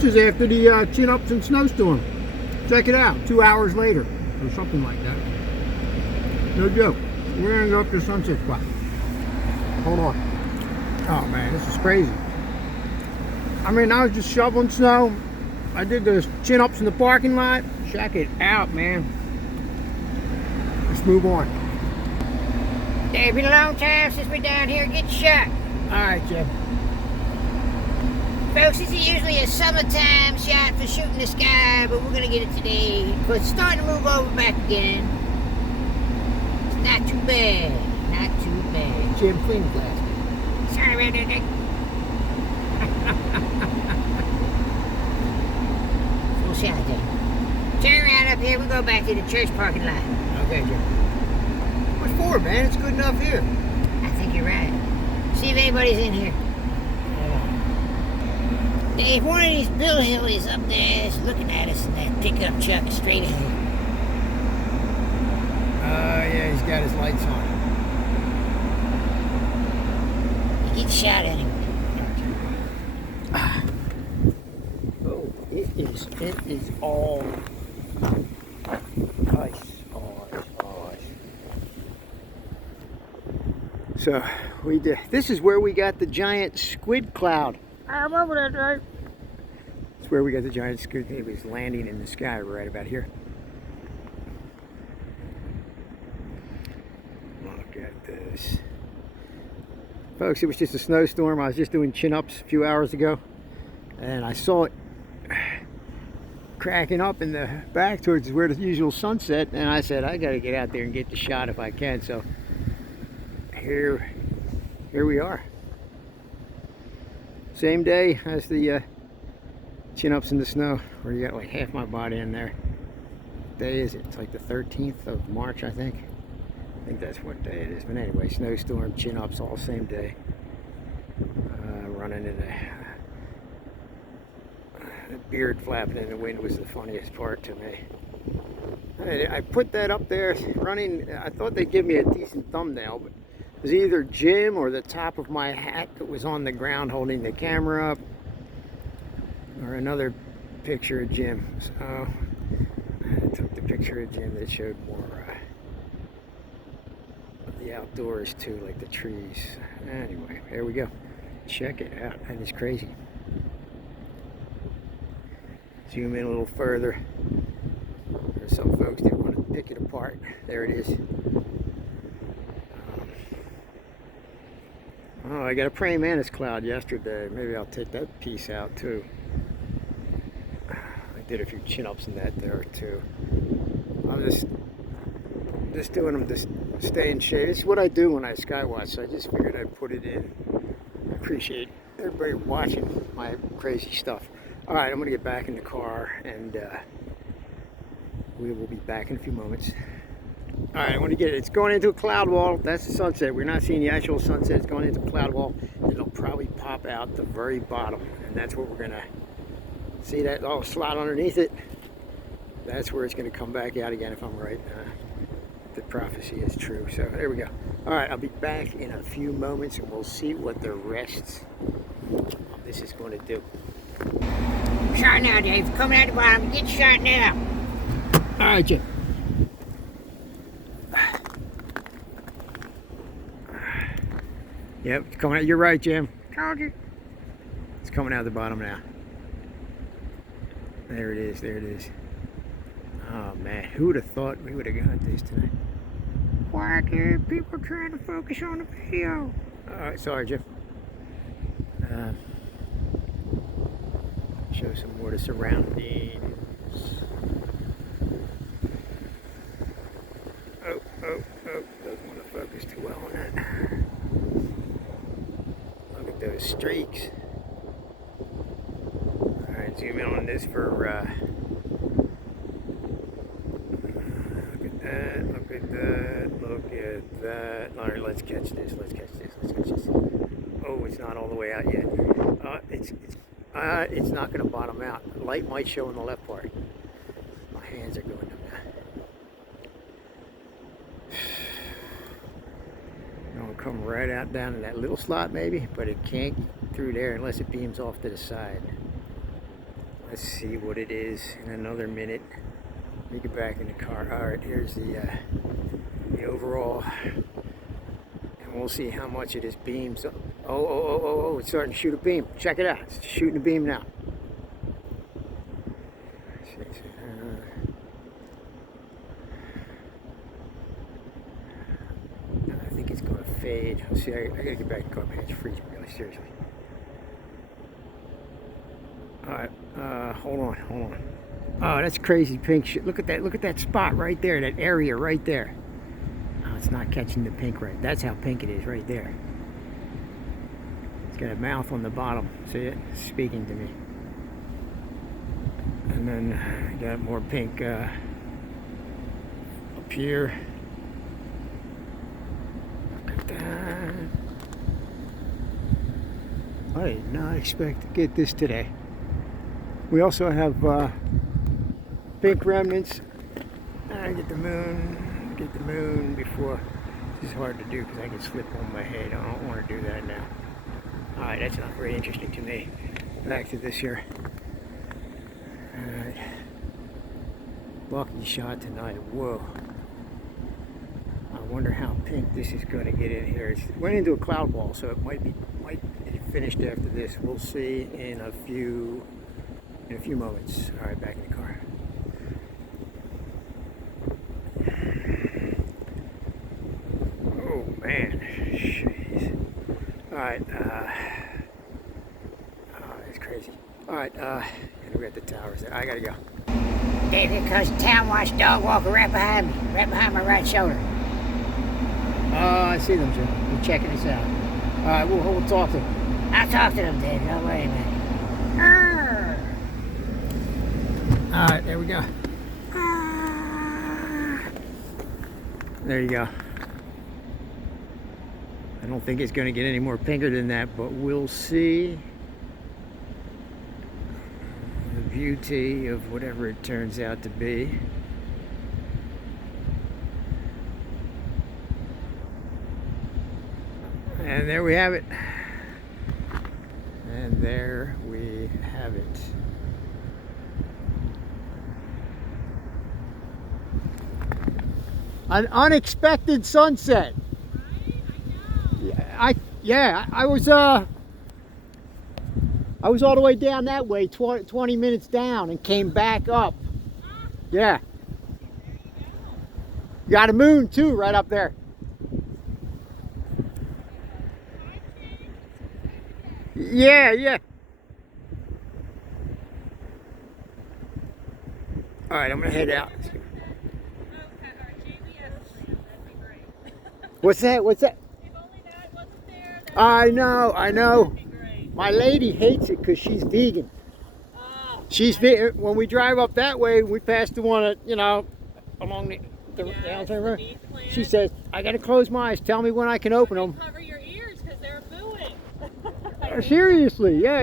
This is after the chin-ups and snowstorm. Check it out, 2 hours later, or something like that. No joke. We're gonna go up to Sunset Spot. Hold on. Oh man, this is crazy. I mean, I was just shoveling snow. I did the chin-ups in the parking lot. Check it out, man. Let's move on. It's been a long time since we're down here getting shot. Alright, Jim. Folks, this is usually a summertime shot for shooting the sky, but we're gonna get it today. But it's starting to move over back again. It's not too bad. Not too bad. Jim, clean the glass. Sorry about that, Dick. Full shot, Jim. Turn around up here, we go back to the church parking lot. Okay, Jim. What for, man? It's good enough here. I think you're right. See if anybody's in here. Dave, one of these Bill Hillies up there is looking at us in that pickup truck straight ahead. Yeah, he's got his lights on. He gets shot anyway. Oh, it is all ice. So we did. This is where we got the giant squid cloud. I remember that, right? It's where we got the giant squid. It was landing in the sky right about here. Look at this, folks. It was just a snowstorm. I was just doing chin-ups a few hours ago, and I saw it cracking up in the back towards where the usual sunset, and I said I got to get out there and get the shot if I can. So here we are. Same day as the chin-ups in the snow, where you got like half my body in there. What day is it? It's like the 13th of March, I think. I think that's what day it is. But anyway, snowstorm, chin-ups, all same day. Running in the beard flapping in the wind was the funniest part to me. I put that up there running. I thought they'd give me a decent thumbnail, but it was either Jim or the top of my hat that was on the ground holding the camera up, or another picture of Jim. So I took the picture of Jim that showed more of the outdoors too, like the trees. Anyway, there we go. Check it out. That is crazy. Zoom in a little further. There's some folks that want to pick it apart. There it is. Oh, I got a praying mantis cloud yesterday. Maybe I'll take that piece out too. I did a few chin-ups in that there too. I'm just doing them to stay in shape. It's what I do when I skywatch, so I just figured I'd put it in. I appreciate everybody watching my crazy stuff. All right, I'm gonna get back in the car, and we will be back in a few moments. All right, I want to get it. It's going into a cloud wall. That's the sunset. We're not seeing the actual sunset. It's going into a cloud wall. It'll probably pop out the very bottom, and that's what we're gonna see. That little slot underneath it. That's where it's gonna come back out again, if I'm right. The prophecy is true. So there we go. All right, I'll be back in a few moments, and we'll see what the rest of this is going to do. Shot now, Dave. Coming out the bottom. Get shot now. All right, Jim. Yep, it's coming out. You're right, Jim. Told you. It's coming out the bottom now. There it is. There it is. Oh man, who would have thought we would have got this tonight? Why, dude? People trying to focus on the video. All right, sorry, Jim. Show some more of the surroundings. Oh, doesn't want to focus too well on that. Look at those streaks. All right, zoom in on this for. Look at that. All right, let's catch this. Oh, it's not all the way out yet. It's not going to bottom out. The light might show in the left part. My hands are going to It'll come right out down in that little slot maybe, but it can't get through there unless it beams off to the side. Let's see what it is in another minute. Let me get back in the car. All right, here's the overall, and we'll see how much it is beams. Oh, it's starting to shoot a beam. Check it out. It's shooting a beam now. I think it's going to fade. Let's see, I got to get back in the car. My hands freezing, really, seriously. All right, hold on. Oh, that's crazy pink shit. Look at that spot right there, that area right there. Oh, it's not catching the pink right. That's how pink it is right there. It's got a mouth on the bottom. See it? It's speaking to me. And then got more pink up here. Look at that. I did not expect to get this today. We also have pink remnants. Get the moon before. This is hard to do because I can slip on my head. I don't want to do that now. Alright, that's not very interesting to me. Back to this here. Alright. Lucky shot tonight. Whoa. I wonder how pink this is going to get in here. It went into a cloud wall, so it might be finished after this. We'll see in a few moments. All right, back in the car. Oh man, jeez. All right, oh, it's crazy. All right, we're at the towers. I gotta go. Dave, here comes a town watch dog walking right behind me, right behind my right shoulder. Oh, I see them, sir. They're checking us out. All right, we'll talk to them. I'll talk to them, Dave. Don't worry about it. All right, there we go. There you go. I don't think it's going to get any more pinker than that, but we'll see. The beauty of whatever it turns out to be. And there we have it. And there we have it. An unexpected sunset. I was all the way down that way, 20 minutes down, and came back up. Yeah. You got a moon too, right up there. Yeah. All right, I'm gonna head out. What's that? If only that wasn't there. I know. My lady hates it because she's vegan. She's vegan. When we drive up that way, we pass the one, along the river. She says, "I gotta close my eyes. Tell me when I can open them." Cover your ears because they're booing. Seriously, yeah.